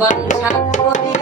বাংশা করি।